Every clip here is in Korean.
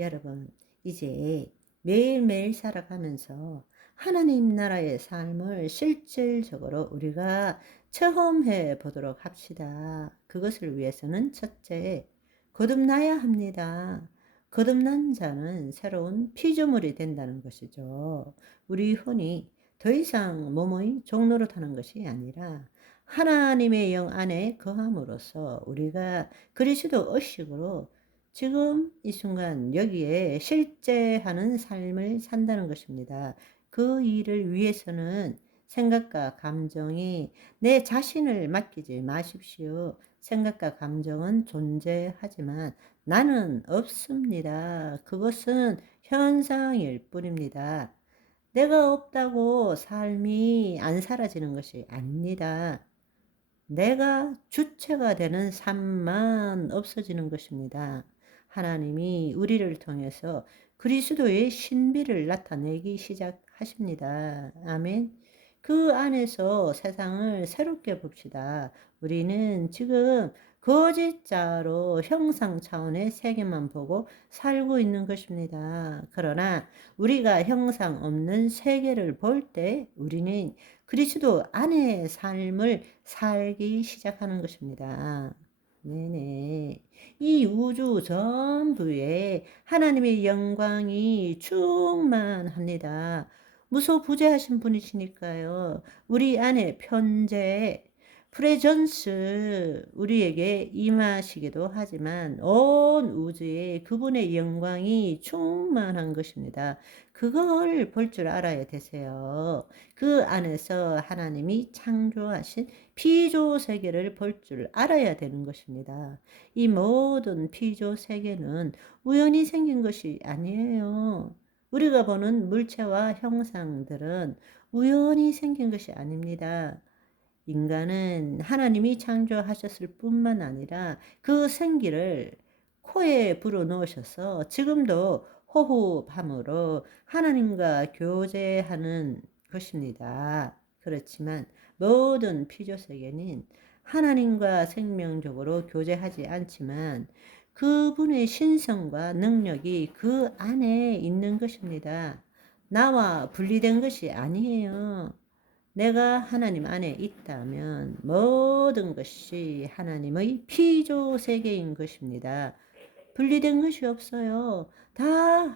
여러분, 이제 매일매일 살아가면서 하나님 나라의 삶을 실질적으로 우리가 체험해 보도록 합시다. 그것을 위해서는 첫째, 거듭나야 합니다. 거듭난 자는 새로운 피조물이 된다는 것이죠. 우리 혼이 더 이상 몸의 종노릇하는 것이 아니라 하나님의 영 안에 거함으로써 우리가 그리스도 의식으로 지금 이 순간 여기에 실제하는 삶을 산다는 것입니다. 그 일을 위해서는 생각과 감정이 내 자신을 맡기지 마십시오. 생각과 감정은 존재하지만 나는 없습니다. 그것은 현상일 뿐입니다. 내가 없다고 삶이 안 사라지는 것이 아닙니다. 내가 주체가 되는 삶만 없어지는 것입니다. 하나님이 우리를 통해서 그리스도의 신비를 나타내기 시작하십니다. 아멘. 그 안에서 세상을 새롭게 봅시다. 우리는 지금 거짓자로 형상 차원의 세계만 보고 살고 있는 것입니다. 그러나 우리가 형상 없는 세계를 볼 때 우리는 그리스도 안의 삶을 살기 시작하는 것입니다. 네네. 이 우주 전부에 하나님의 영광이 충만합니다. 무소부재하신 분이시니까요. 우리 안에 편재, 프레전스 우리에게 임하시기도 하지만 온 우주에 그분의 영광이 충만한 것입니다. 그걸 볼 줄 알아야 되세요. 그 안에서 하나님이 창조하신 피조 세계를 볼 줄 알아야 되는 것입니다. 이 모든 피조 세계는 우연히 생긴 것이 아니에요. 우리가 보는 물체와 형상들은 우연히 생긴 것이 아닙니다. 인간은 하나님이 창조하셨을 뿐만 아니라 그 생기를 코에 불어넣으셔서 지금도 호흡함으로 하나님과 교제하는 것입니다. 그렇지만 모든 피조세계는 하나님과 생명적으로 교제하지 않지만 그분의 신성과 능력이 그 안에 있는 것입니다. 나와 분리된 것이 아니에요. 내가 하나님 안에 있다면 모든 것이 하나님의 피조 세계인 것입니다. 분리된 것이 없어요. 다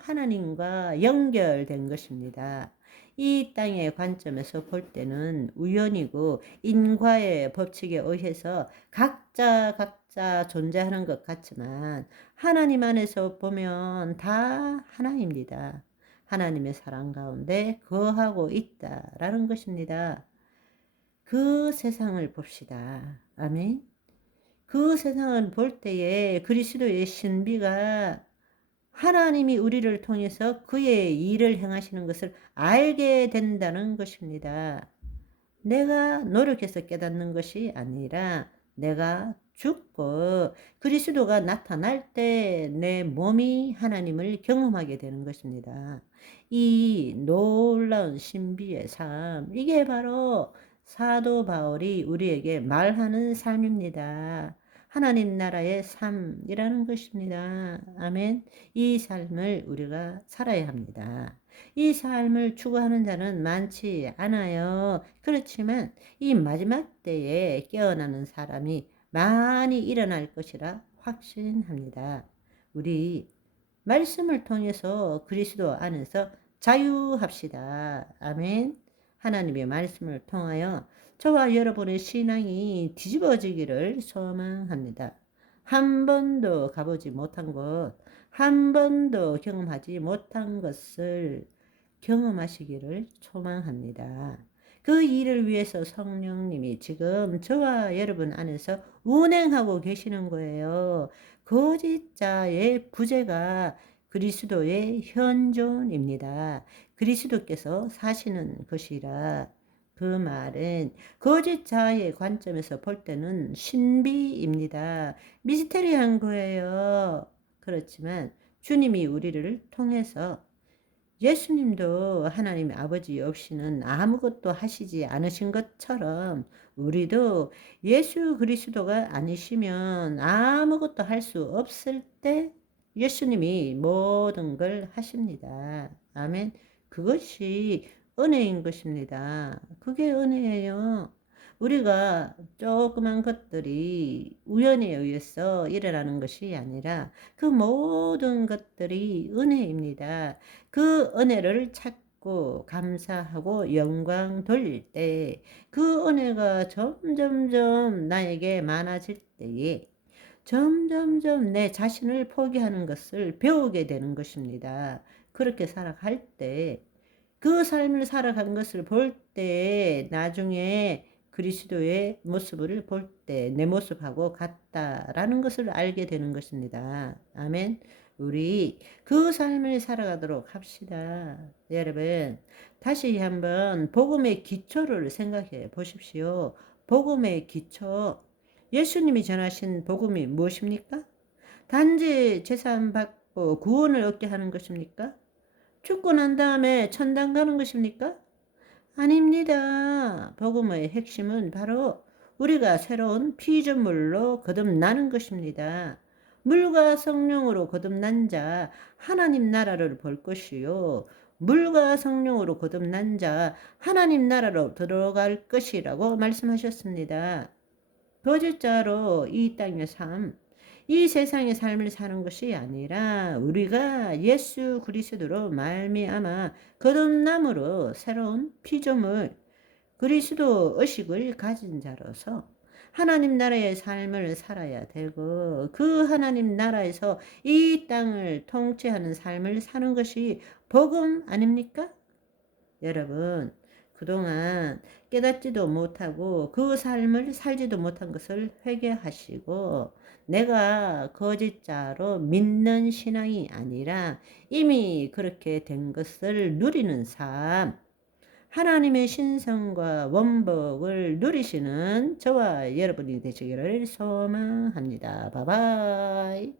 하나님과 연결된 것입니다. 이 땅의 관점에서 볼 때는 우연이고 인과의 법칙에 의해서 각자 존재하는 것 같지만 하나님 안에서 보면 다 하나입니다. 하나님의 사랑 가운데 거하고 있다라는 것입니다. 그 세상을 봅시다. 아멘. 그 세상을 볼 때에 그리스도의 신비가 하나님이 우리를 통해서 그의 일을 행하시는 것을 알게 된다는 것입니다. 내가 노력해서 깨닫는 것이 아니라 내가 죽고 그리스도가 나타날 때 내 몸이 하나님을 경험하게 되는 것입니다. 이 놀라운 신비의 삶, 이게 바로 사도 바울이 우리에게 말하는 삶입니다. 하나님 나라의 삶이라는 것입니다. 아멘. 이 삶을 우리가 살아야 합니다. 이 삶을 추구하는 자는 많지 않아요. 그렇지만 이 마지막 때에 깨어나는 사람이 많이 일어날 것이라 확신합니다. 우리 말씀을 통해서 그리스도 안에서 자유합시다. 아멘. 하나님의 말씀을 통하여 저와 여러분의 신앙이 뒤집어지기를 소망합니다. 한 번도 가보지 못한 것, 한 번도 경험하지 못한 것을 경험하시기를 소망합니다. 그 일을 위해서 성령님이 지금 저와 여러분 안에서 운행하고 계시는 거예요. 거짓자의 부재가 그리스도의 현존입니다. 그리스도께서 사시는 것이라. 그 말은 거짓자의 관점에서 볼 때는 신비입니다. 미스테리한 거예요. 그렇지만 주님이 우리를 통해서 예수님도 하나님 아버지 없이는 아무것도 하시지 않으신 것처럼 우리도 예수 그리스도가 아니시면 아무것도 할 수 없을 때 예수님이 모든 걸 하십니다. 아멘. 그것이 은혜인 것입니다. 그게 은혜예요. 우리가 조그만 것들이 우연에 의해서 일어나는 것이 아니라 그 모든 것들이 은혜입니다. 그 은혜를 찾고 감사하고 영광 돌릴 때 그 은혜가 점점점 나에게 많아질 때에 점점점 내 자신을 포기하는 것을 배우게 되는 것입니다. 그렇게 살아갈 때, 그 삶을 살아간 것을 볼 때, 나중에 그리스도의 모습을 볼 때, 내 모습하고 같다라는 것을 알게 되는 것입니다. 아멘. 우리 그 삶을 살아가도록 합시다. 여러분, 다시 한번 복음의 기초를 생각해 보십시오. 복음의 기초. 예수님이 전하신 복음이 무엇입니까? 단지 제사함 받고 구원을 얻게 하는 것입니까? 죽고 난 다음에 천당 가는 것입니까? 아닙니다. 복음의 핵심은 바로 우리가 새로운 피조물로 거듭나는 것입니다. 물과 성령으로 거듭난 자 하나님 나라를 볼 것이요, 물과 성령으로 거듭난 자 하나님 나라로 들어갈 것이라고 말씀하셨습니다. 거짓자로 이 땅의 삶, 이 세상의 삶을 사는 것이 아니라 우리가 예수 그리스도로 말미암아 거듭남으로 새로운 피조물, 그리스도 의식을 가진 자로서 하나님 나라의 삶을 살아야 되고, 그 하나님 나라에서 이 땅을 통치하는 삶을 사는 것이 복음 아닙니까? 여러분, 그동안 깨닫지도 못하고 그 삶을 살지도 못한 것을 회개하시고, 내가 거짓자로 믿는 신앙이 아니라 이미 그렇게 된 것을 누리는 삶, 하나님의 신성과 원복을 누리시는 저와 여러분이 되시기를 소망합니다. 바이바이.